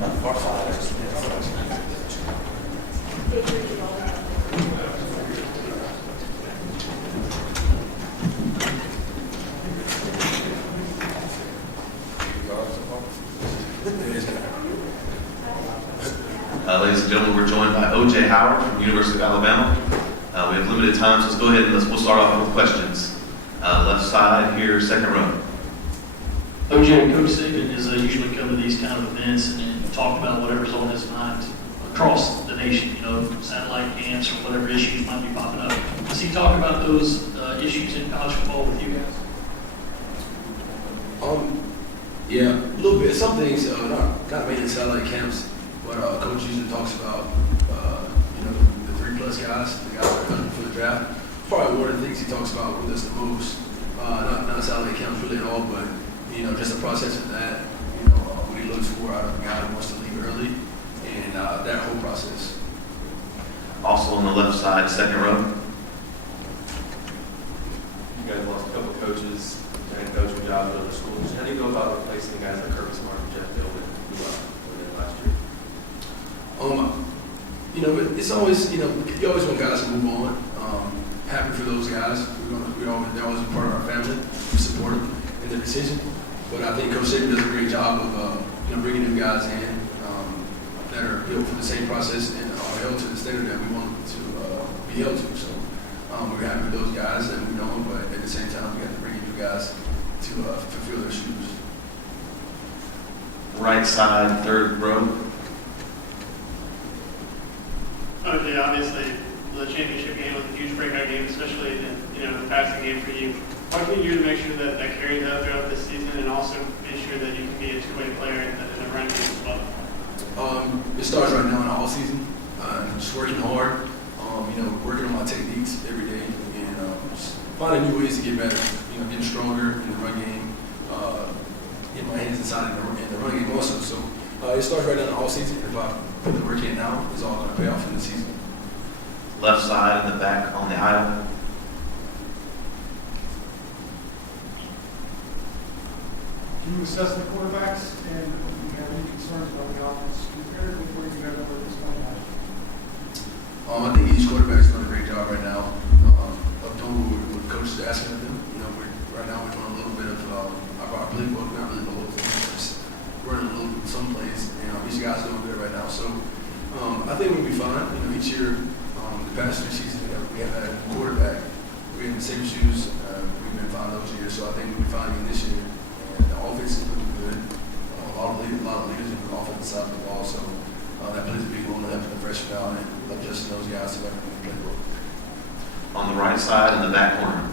Far side. Ladies and gentlemen, we're joined by O.J. Howard from the University of Alabama. We have limited time, so let's go ahead and we'll start off with questions. Left side here, second row. OJ, Coach Saban is usually come to these kind of events and talk about whatever's on his mind across the nation, satellite camps or whatever issues might be popping up. Does he talk about those issues in college football with you guys? Yeah, a little bit. Some things, not mainly satellite camps, but Coach usually talks about, the 3+ guys, the guys that are hunting for the draft. Probably one of the things he talks about with us the most, not satellite camps really at all, but, just the process of that, what he looks for out of a guy who wants to leave early, and that whole process. Also on the left side, second row. You guys lost a couple coaches and coaching jobs at other schools. How do you go about replacing guys like Kirby Smart and Jeff Dillman who within last year? It's always, you always want guys to move on. Happy for those guys. They're always a part of our family. We support them in their decision. But I think Coach Saban does a great job of, bringing them guys in that are built for the same process and are held to the standard that we want them to be held to. So we're happy with those guys that we know, but at the same time, we have to bring in new guys to fulfill their shoes. Right side, third row. Okay, obviously, the championship game was a huge breakout game, especially in the passing game for you. What can you do to make sure that carries out throughout this season, and also make sure that you can be a two-way player in the run game as well? It starts right now in the off season. Just working hard. Working on my techniques every day, and just finding new ways to get better. Getting stronger in the run game. Getting my hands inside in the run game also. So it starts right now in the off season. If I put the work in now, it's all going to pay off in the season. Left side in the back on the aisle. Can you assess the quarterbacks and do you have any concerns about the offense compared before you got over this one? I think each quarterback is doing a great job right now of doing what the coach is asking of them. Right now we're doing a little bit of our playbook, not really the whole thing, just running a little some plays. Each guy's doing good right now, so I think we'll be fine. Each year, the past 3 seasons we have had a quarterback. We're in the same shoes. We've been fine those years, so I think we'll be fine again this year. And the offense is looking good. A lot of leaders in the offensive side of the ball, so that plays a big role in helping the freshmen out and adjusting those guys to everything in the playbook. On the right side in the back corner.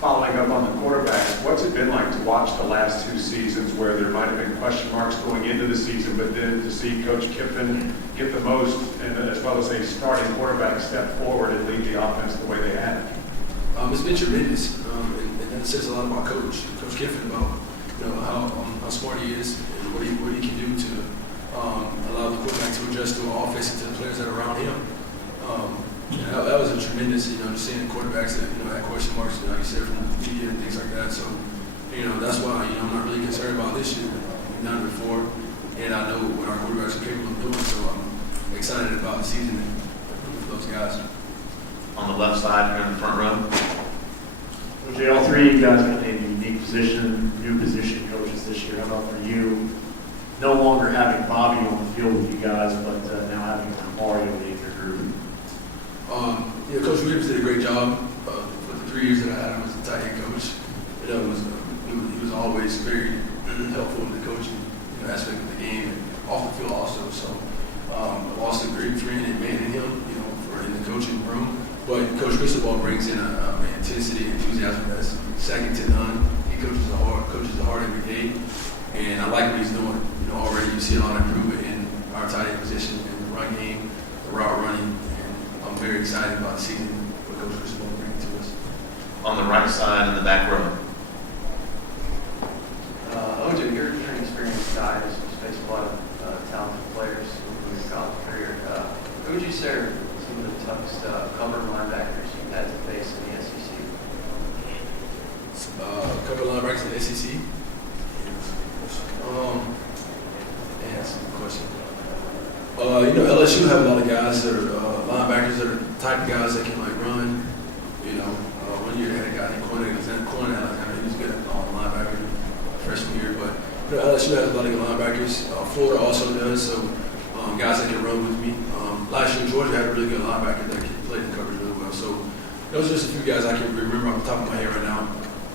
Following up on the quarterbacks, what's it been like to watch the last 2 seasons where there might have been question marks going into the season, but then to see Coach Kiffin get the most, and as well as a starting quarterback step forward and lead the offense the way they had? It's been tremendous, and it says a lot about Coach Kiffin about how smart he is and what he can do to allow the quarterback to adjust to an offense and to the players that are around him. That was a tremendous, just seeing quarterbacks that had question marks, like you said, from the media and things like that. So, that's why I'm not really concerned about this year. We've done it before, and I know what our quarterbacks are capable of doing. So I'm excited about the season and for those guys. On the left side here in the front row. OJ, all three of you guys have named a unique position, new position coaches this year. How about for you? No longer having Bobby on the field with you guys, but now having Mario lead your group. Coach Williams did a great job for the 3 years that I had him as a tight end coach. He was always very helpful in the coaching aspect of the game and off the field also. So I lost a great friend and man in him, in the coaching room. But Coach Cristobal brings in an intensity and enthusiasm that's second to none. He coaches the hard every day, and I like what he's doing. Already you see a lot of improvement in our tight end position, in the run game, the route running. I'm very excited about the season, what Coach Cristobal brings to us. On the right side in the back row. OJ, your experienced guy has faced a lot of talented players in your college career. Who would you say are some of the toughest cover linebackers you've had to face in the SEC? Cover linebackers in the SEC. That's a good LSU have a lot of guys that are linebackers that are the type of guys that can like run. One year they had a guy named Cornet, he was good linebacker freshman year. But LSU has a lot of good linebackers. Florida also does. So guys that can run with me. Last year Georgia had a really good linebacker that played in coverage really well. So those are just a few guys I can remember off the top of my head right now.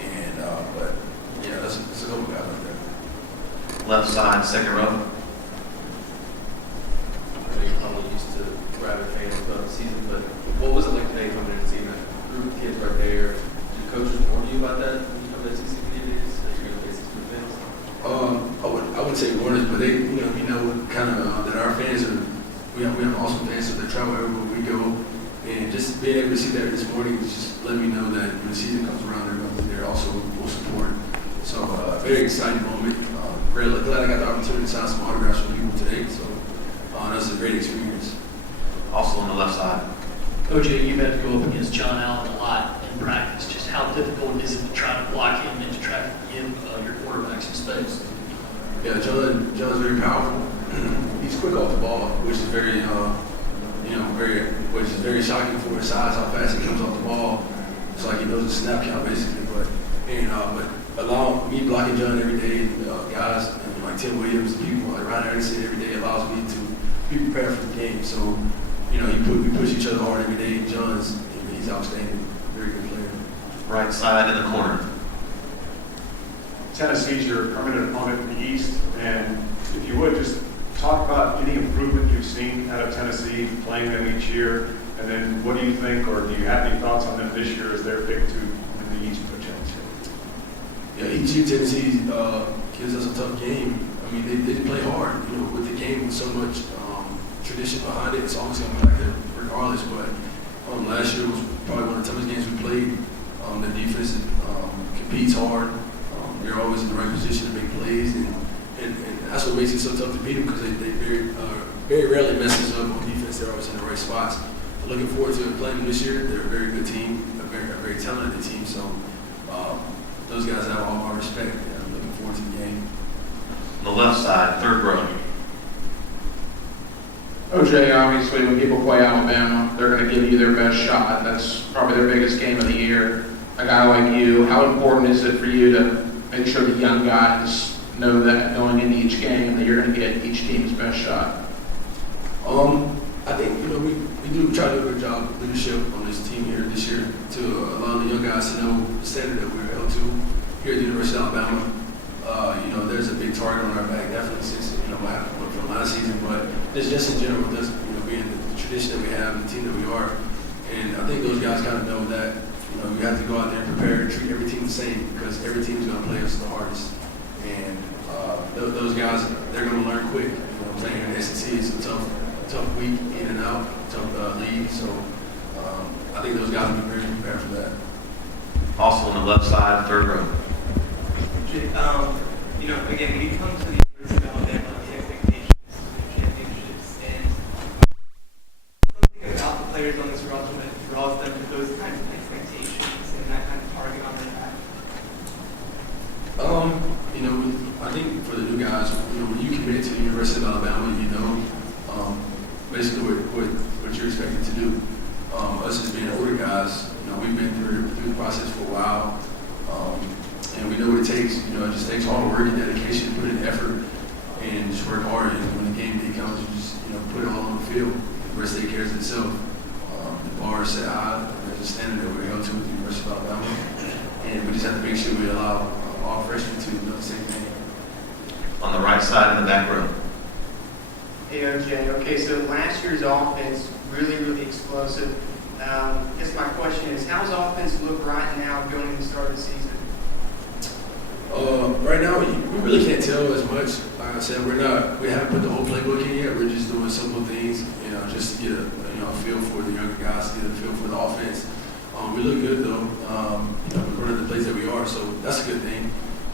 And but yeah, that's a couple guys right there. Left side, second row. I know you're probably used to rabid fans throughout the season, but what was it like today coming in and seeing that group of kids right there? Did coaches warn you about that when you come to the SEC communities? That you're going to face these group fans? I wouldn't say warners, but they, kind of that our fans are. We have awesome fans that travel everywhere we go, and just being able to see that this morning just let me know that when the season comes around, they're going to be there also full support. So very exciting moment. Really glad I got the opportunity to sign some autographs from people today. So that was a great experience. Also on the left side. OJ, you've had to go up against John Allen a lot in practice. Just how difficult is it to try to block him and to try to give your quarterback some space? Yeah, John's very powerful. He's quick off the ball, which is very shocking for his size. How fast he comes off the ball. It's like he knows the snap count basically. But allow me blocking John every day, guys like Tim Williams, people like Ryan Anderson every day allows me to be prepared for the game. So we push each other hard every day. He's outstanding, very good player. Right side in the corner. Tennessee's your permanent opponent in the East, and if you would just talk about any improvement you've seen out of Tennessee playing them each year, and then what do you think, or do you have any thoughts on them this year as their pick to win the East Championship? Yeah, each year Tennessee gives us a tough game. I mean, they play hard, with the game with so much tradition behind it. It's always going to be like that regardless. But last year was probably one of the toughest games we played. Their defense competes hard. They're always in the right position to make plays, and that's what makes it so tough to beat them because they very rarely messes up on defense. They're always in the right spots. I'm looking forward to playing them this year. They're a very good team, a very talented team. So those guys have all my respect. And I'm looking forward to the game. On the left side, third row. OJ, obviously, when people play Alabama, they're going to give you their best shot. That's probably their biggest game of the year. A guy like you, how important is it for you to make sure the young guys know that going into each game that you're going to get each team's best shot? I think we try to do a good job of leadership on this team here this year to allow the young guys to know the standard that we're held to here at the University of Alabama. There's a big target on our back, definitely since what happened from last season, but just in general, with us being the tradition that we have, the team that we are, and I think those guys kind of know that. You have to go out there and prepare and treat every team the same because every team is going to play us the hardest. And those guys, they're going to learn quick. Playing in the SEC is a tough week in and out, tough league. So I think those guys will be very prepared for that. Also on the left side, third row. Again, when you come to the University of Alabama, the expectations, the championships, and something about the players on this roster that draws them to those kinds of expectations and that kind of target on their back? I think for the new guys, when you commit to the University of Alabama, basically what you're expected to do. Us as being older guys, we've been through the process for a while, and we know what it takes. It just takes hard work and dedication, put in effort, and just work hard. And when the game day comes, you just put it all on the field. The rest take care of itself. The bar is set high. There's a standard that we're held to at the University of Alabama, and we just have to make sure we allow all freshmen to do the same thing. On the right side in the back row. Hey, OJ. Okay, so last year's offense really explosive. I guess my question is, how's offense look right now going into the start of the season? Right now, we really can't tell as much. Like I said, we haven't put the whole playbook in yet. We're just doing simple things, just to get a feel for the younger guys, to get a feel for the offense. We look good though. We're running the plays that we are, so that's a good thing.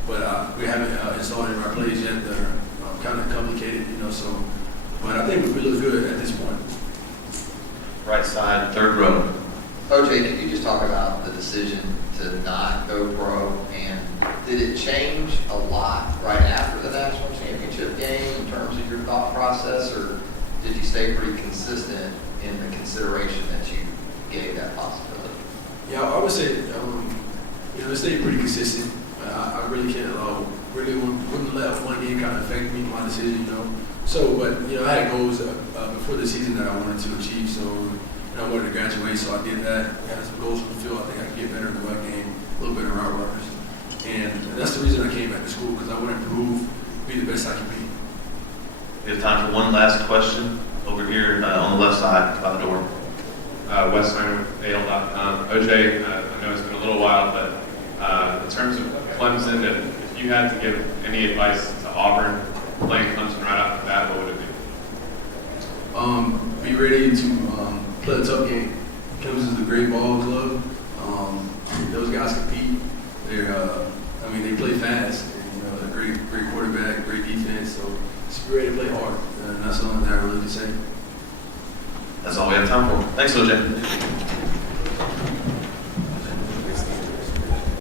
But we haven't installed our plays yet that are kind of complicated, But I think we look good at this point. Right side, third row. OJ, could you just talk about the decision to not go pro, and did it change a lot right after the national championship game in terms of your thought process, or did you stay pretty consistent in the consideration that you gave that possibility? Yeah, I would say, it stayed pretty consistent. I really can't, really wouldn't let one game kind of affect me, my decision, So, but, I had goals before the season that I wanted to achieve, so, I wanted to graduate, so I did that. I had some goals from the field. I think I could get better in the run game, a little better route runners. And that's the reason I came back to school, because I want to improve, be the best I can be. We have time for one last question over here on the left side by the door. Wes Steiner with AL.com. OJ, I know it's been a little while, but in terms of Clemson, if you had to give any advice to Auburn playing Clemson right off the bat, what would it be? Be ready to play a tough game. Clemson's a great ball club. Those guys compete. They play fast. And, a great quarterback, great defense. So just be ready to play hard. And that's the only thing I really can say. That's all we have time for. Thanks, OJ.